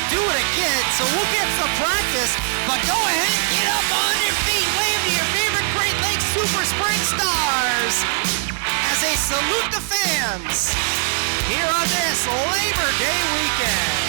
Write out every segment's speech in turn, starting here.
we'll do it again, so we'll get some practice. But go ahead, get up on your feet, wave to your favorite Great Lakes Super Sprint stars as they salute the fans here on this Labor Day weekend.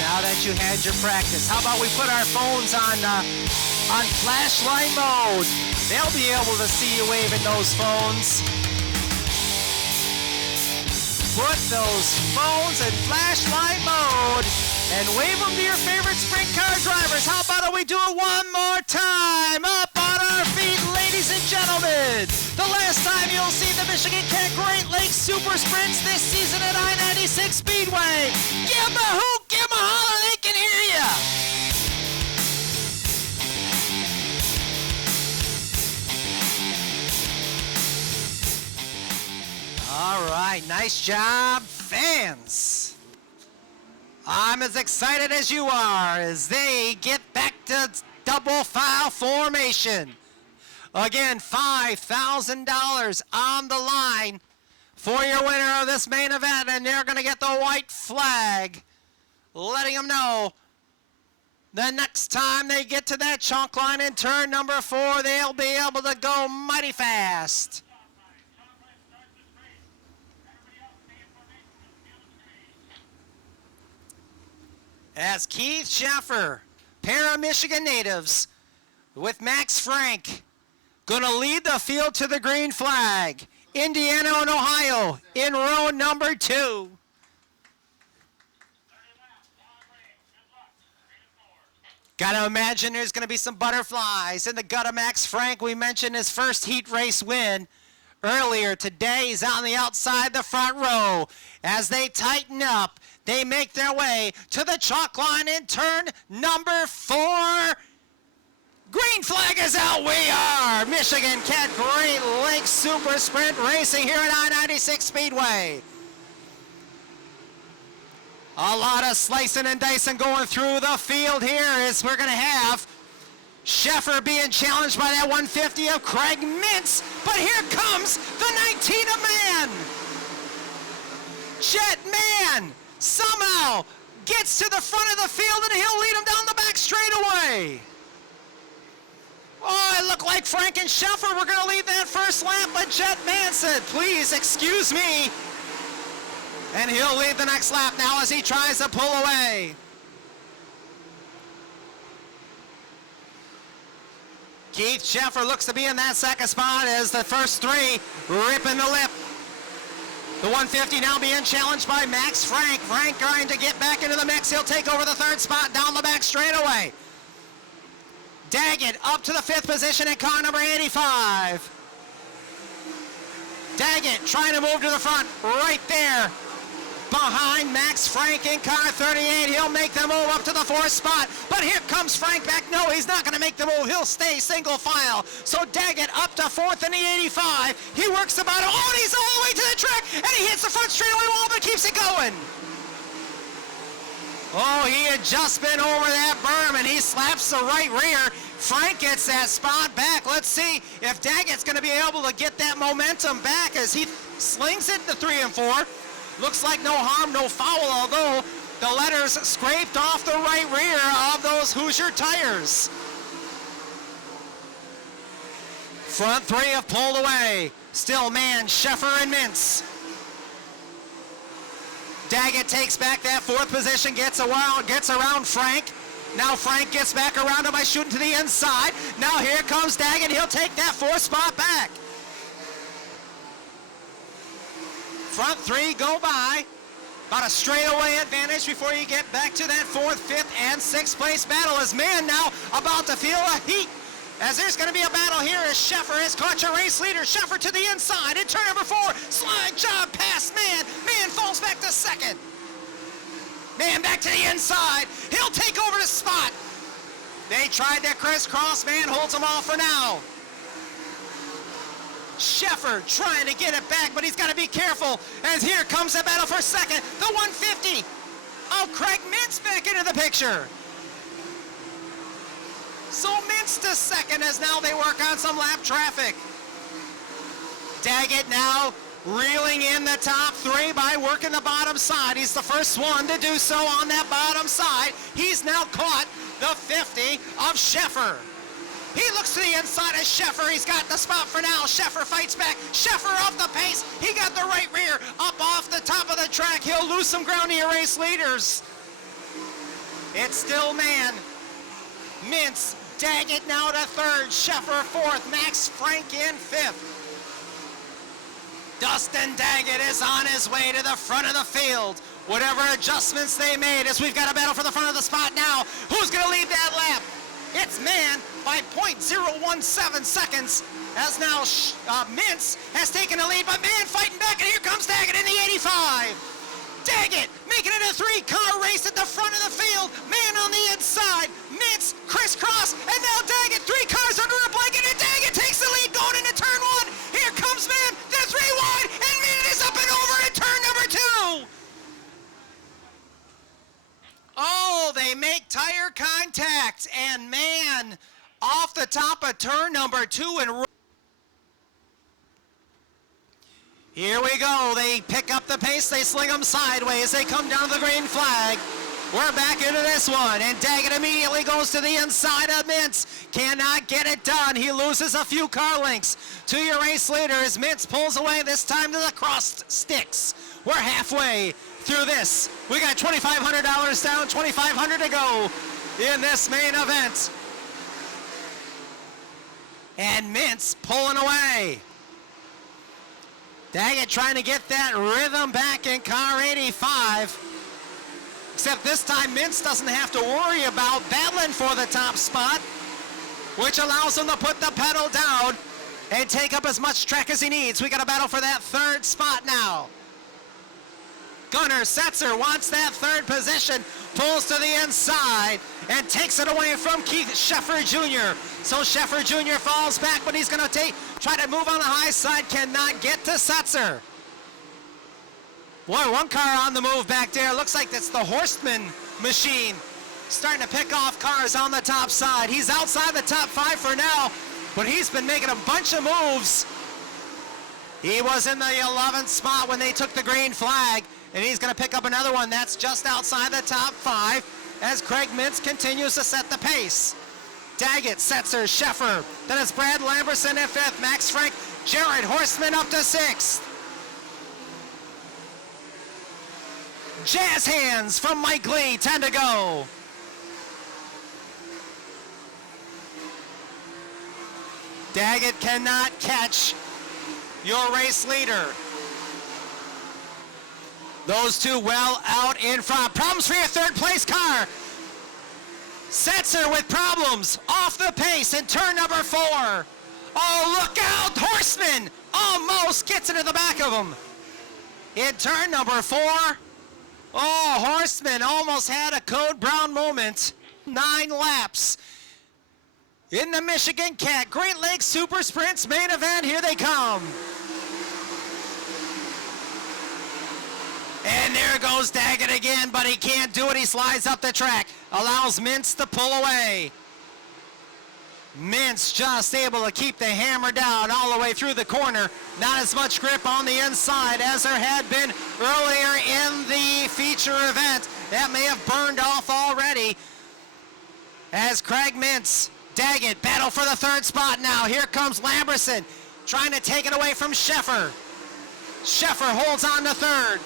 Now that you had your practice, how about we put our phones on flashlight mode? They'll be able to see you waving those phones. Put those phones in flashlight mode and wave them to your favorite sprint car drivers. How about we do it one more time? Up on our feet, ladies and gentlemen. The last time you'll see the MichiganCAT Great Lakes Super Sprints this season at I-96 Speedway. Give them a hoot, give them a holler, they can hear ya. All right, nice job, fans. I'm as excited as you are as they get back to double file formation. Again, $5,000 on the line for your winner of this main event, and they're going to get the white flag, letting them know the next time they get to that chalk line in turn number 4, they'll be able to go mighty fast. As Keith Scheffer, pair of Michigan natives, with Max Frank, going to lead the field to the green flag. Indiana and Ohio in row number 2. Got to imagine there's going to be some butterflies in the gut of Max Frank. We mentioned his first heat race win earlier today. He's on the outside the front row. As they tighten up, they make their way to the chalk line in turn number 4. Green flag is out. We are MichiganCAT Great Lakes Super Sprint racing here at I-96 Speedway. A lot of slicing and dicing going through the field here as we're going to have Scheffer being challenged by that 150 of Craig Mintz. But here comes the 19 of man. Jet Man somehow gets to the front of the field and he'll lead him down the back straightaway. Oh, it looked like Frank and Scheffer were going to lead that first lap, but Jet Man said, please excuse me. And he'll lead the next lap now as he tries to pull away. Keith Scheffer looks to be in that second spot as the first 3 ripping the lip. The 150 now being challenged by Max Frank. Frank trying to get back into the mix. He'll take over the 3rd spot down the back straightaway. Daggett up to the 5th position at car number 85. Daggett trying to move to the front right there behind Max Frank in car 38. He'll make the move up to the 4th spot. But here comes Frank back. No, he's not going to make the move. He'll stay single file. So Daggett up to 4th in the 85. He works the bottom. Oh, and he's all the way to the track. And he hits the front straightaway wall, but keeps it going. Oh, he had just been over that berm, and he slaps the right rear. Frank gets that spot back. Let's see if Daggett's going to be able to get that momentum back as he slings it to 3 and 4. Looks like no harm, no foul, although the letters scraped off the right rear of those Hoosier tires. Front 3 have pulled away. Still man, Scheffer and Mintz. Daggett takes back that 4th position, gets around Frank. Now Frank gets back around him by shooting to the inside. Now here comes Daggett. He'll take that 4th spot back. Front 3 go by. About a straightaway advantage before you get back to that 4th, 5th, and 6th place battle. As man now about to feel a heat. As there's going to be a battle here as Scheffer has caught your race leader. Scheffer to the inside in turn number 4. Slide job past Man. Man falls back to 2nd. Man back to the inside. He'll take over the spot. They tried that crisscross. Man holds them off for now. Scheffer trying to get it back, but he's got to be careful. As here comes the battle for 2nd. The 150. Oh, Craig Mintz back into the picture. So Mintz just a second as now they work on some lap traffic. Daggett now reeling in the top three by working the bottom side. He's the first one to do so on that bottom side. He's now caught the 50 of Sheffer. He looks to the inside of Sheffer. He's got the spot for now. Sheffer fights back. Sheffer off the pace. He got the right rear up off the top of the track. He'll lose some ground to your race leaders. It's still man. Mintz, Daggett now to third. Sheffer fourth. Max Frank in fifth. Dustin Daggett is on his way to the front of the field. Whatever adjustments they made, as we've got a battle for the front of the spot now. Who's going to lead that lap? It's man by 0.017 seconds, as now Mintz has taken the lead, but man fighting back, and here comes Daggett in the 85. Daggett making it a three-car race at the front of the field. Man on the inside. Mintz crisscross, and now Daggett, three cars under a blanket, and Daggett takes the lead going into turn one. Here comes man, they're three wide, and man is up and over at turn number two. Oh, they make tire contact, and man, off the top of turn number two, and here we go. They pick up the pace, they sling them sideways, they come down to the green flag. We're back into this one, and Daggett immediately goes to the inside of Mintz. Cannot get it done. He loses a few car lengths to your race leader as Mintz pulls away, this time to the cross sticks. We're halfway through this. We got $2,500 down, $2,500 to go in this main event. And Mintz pulling away. Daggett trying to get that rhythm back in car 85. Except this time Mintz doesn't have to worry about battling for the top spot, which allows him to put the pedal down and take up as much track as he needs. We got a battle for that third spot now. Gunnar Setzer wants that third position, pulls to the inside, and takes it away from Keith Sheffer Jr. So Sheffer Jr. falls back, but he's going to try to move on the high side, cannot get to Setzer. Boy, one car on the move back there. Looks like that's the Horstman machine starting to pick off cars on the top side. He's outside the top five for now, but he's been making a bunch of moves. He was in the 11th spot when they took the green flag, and he's going to pick up another one that's just outside the top five as Craig Mintz continues to set the pace. Daggett, Setzer, Sheffer, then it's Brad Lamberson in fifth, Max Frank, Jared Horstman up to sixth. Jazz hands from Mike Lee, 10 to go. Daggett cannot catch your race leader. Those two well out in front. Problems for your third place car. Setzer with problems off the pace in turn number four. Oh, look out, Horstman almost gets into the back of him. In turn number four, oh, Horstman almost had a Code Brown moment. 9 laps in the MichiganCAT Great Lakes Super Sprints main event. Here they come. And there goes Daggett again, but he can't do it. He slides up the track, allows Mintz to pull away. Mintz just able to keep the hammer down all the way through the corner. Not as much grip on the inside as there had been earlier in the feature event. That may have burned off already. As Craig Mintz, Daggett battle for the third spot now. Here comes Lamberson trying to take it away from Sheffer. Sheffer holds on to third.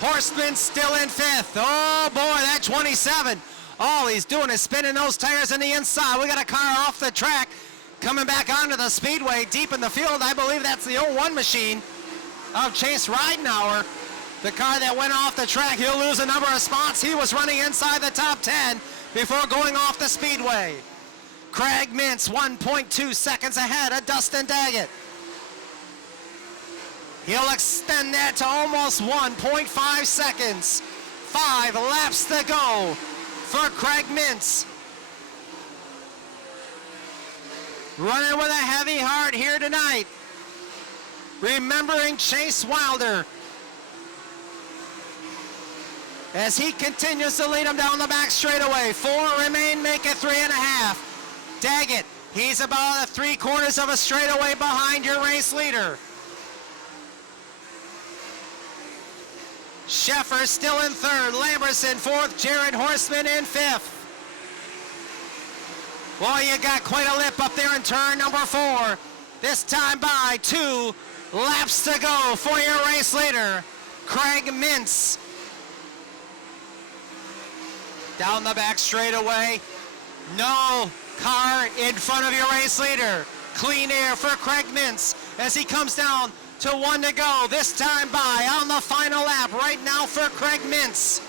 Horstman still in fifth. Oh boy, that 27. All he's doing is spinning those tires in the inside. We got a car off the track coming back onto the Speedway deep in the field. I believe that's the 01 machine of Chase Ridenauer. The car that went off the track. He'll lose a number of spots. He was running inside the top 10 before going off the Speedway. Craig Mintz 1.2 seconds ahead of Dustin Daggett. He'll extend that to almost 1.5 seconds. 5 laps to go for Craig Mintz. Running with a heavy heart here tonight. Remembering Chase Wilder. as he continues to lead him down the back straightaway. 4 remain, make it 3.5. Daggett, he's about 3/4 of a straightaway behind your race leader. Sheffer still in 3rd, Lamberson 4th, Jared Horseman in 5th. Boy, you got quite a lip up there in turn number 4. This time by 2 laps to go for your race leader, Craig Mintz. Down the back straightaway, no car in front of your race leader. Clean air for Craig Mintz as he comes down to 1 to go. This time by on the final lap right now for Craig Mintz.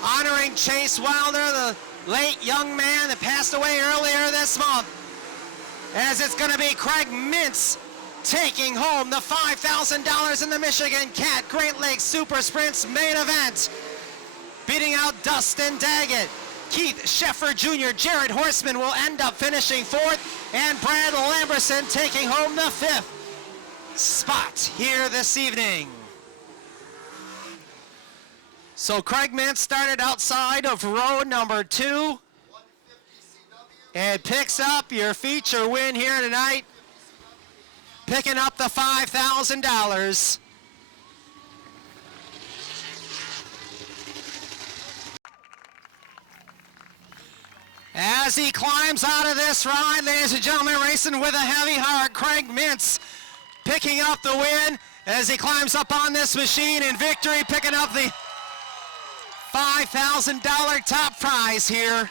Honoring Chase Wilder, the late young man that passed away earlier this month, as it's going to be Craig Mintz taking home the $5,000 in the MichiganCAT Great Lakes Super Sprints main event, beating out Dustin Daggett. Keith Sheffer Jr., Jared Horseman will end up finishing 4th, and Brad Lamberson taking home the 5th spot here this evening. So Craig Mintz started outside of row number 2 and picks up your feature win here tonight, picking up the $5,000. As he climbs out of this ride, ladies and gentlemen, racing with a heavy heart, Craig Mintz picking up the win as he climbs up on this machine in victory, picking up the $5,000 top prize here.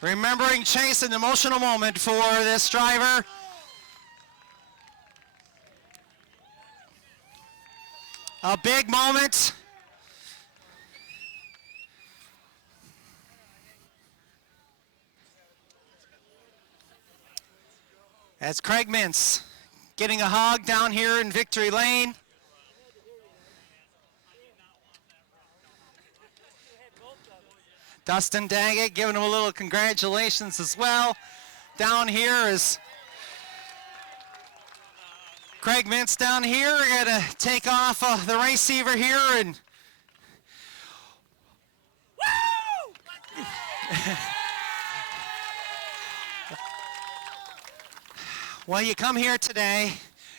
Remembering Chase, an emotional moment for this driver. A big moment. As Craig Mintz getting a hug down here in Victory Lane. Dustin Daggett giving him a little congratulations as well. Down here is Craig Mintz down here. We're going to take off the receiver here and woo! Well, you come here today,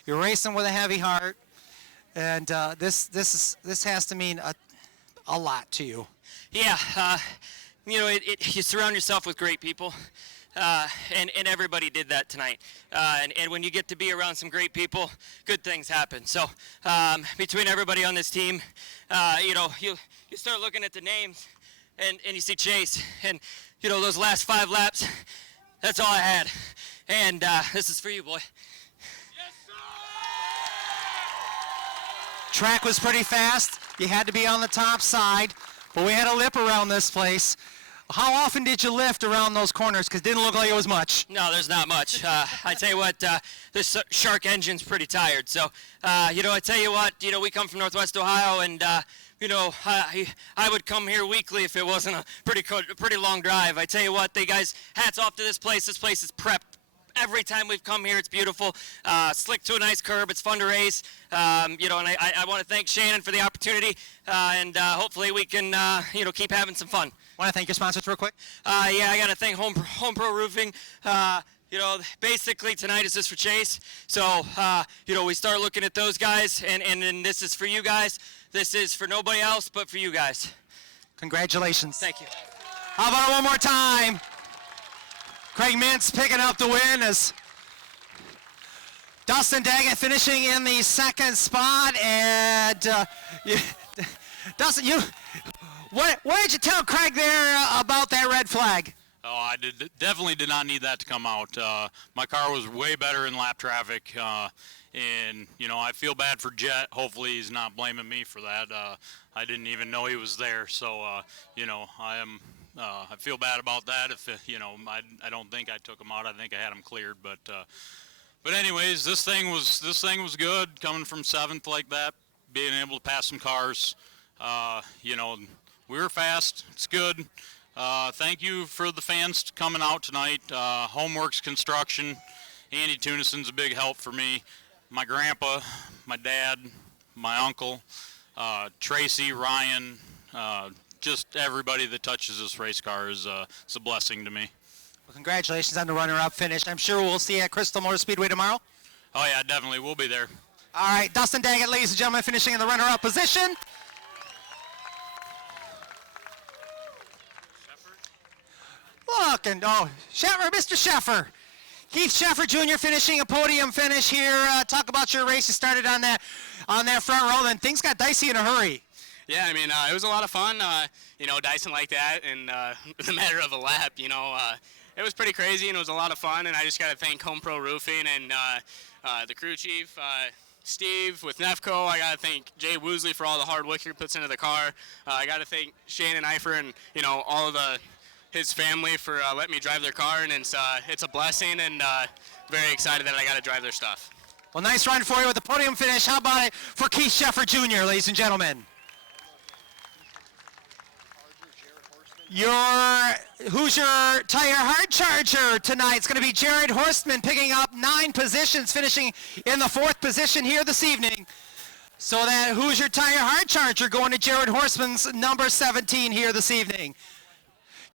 you're racing with a heavy heart, and this has to mean a lot to you. Yeah, you know, you surround yourself with great people, and everybody did that tonight. And when you get to be around some great people, good things happen. So between everybody on this team, you know, you start looking at the names, and you see Chase, and you know those last 5 laps, that's all I had. And this is for you, boy. Yes, sir! Track was pretty fast. You had to be on the top side, but we had a lip around this place. How often did you lift around those corners? Because it didn't look like it was much. No, there's not much. I tell you what, this Shark engine's pretty tired. So, you know, I tell you what, you know, we come from Northwest Ohio, and you know, I would come here weekly if it wasn't a pretty long drive. I tell you what, they guys, hats off to this place. This place is prepped. Every time we've come here, it's beautiful. Slick to a nice curb. It's fun to race. You know, and I want to thank Shannon for the opportunity, and hopefully we can, you know, keep having some fun. Want to thank your sponsors real quick? Yeah, I got to thank Home Pro Roofing. You know, basically tonight is just for Chase. So, you know, we start looking at those guys, and then this is for you guys. This is for nobody else but for you guys. Congratulations. Thank you. How about it one more time? Craig Mintz picking up the win as Dustin Daggett finishing in the 2nd spot. And Dustin, what did you tell Craig there about that red flag? Oh, I definitely did not need that to come out. My car was way better in lap traffic, and you know, I feel bad for Jet. Hopefully, he's not blaming me for that. I didn't even know he was there, so you know, I feel bad about that. If you know, I don't think I took him out. I think I had him cleared, but anyways, this thing was good coming from 7th like that, being able to pass some cars. You know, we were fast. It's good. Thank you for the fans coming out tonight. Homeworks Construction, Andy Tunison's a big help for me. My grandpa, my dad, my uncle, Tracy, Ryan, just everybody that touches this race car is it's a blessing to me. Well, congratulations on the runner-up finish. I'm sure we'll see you at Crystal Motor Speedway tomorrow. Oh yeah, definitely, we'll be there. All right, Dustin Daggett, ladies and gentlemen, finishing in the runner-up position. Look, and Mr. Sheffer. Keith Sheffer Jr. finishing a podium finish here. Talk about your race. You started on that front row, then things got dicey in a hurry. Yeah, I mean, it was a lot of fun, dicing like that in the matter of a lap, it was pretty crazy and it was a lot of fun, and I just got to thank Home Pro Roofing and the crew chief, Steve with Nefco. I got to thank Jay Woosley for all the hard work he puts into the car. I got to thank Shannon Eifer and, all of his family for letting me drive their car, and it's a blessing, and very excited that I got to drive their stuff. Well, nice run for you with the podium finish. How about it for Keith Sheffer Jr., ladies and gentlemen? Who's your tire hard charger tonight? It's going to be Jared Horstman picking up 9 positions, finishing in the 4th position here this evening. So that who's your tire hard charger going to Jared Horstman's number 17 here this evening.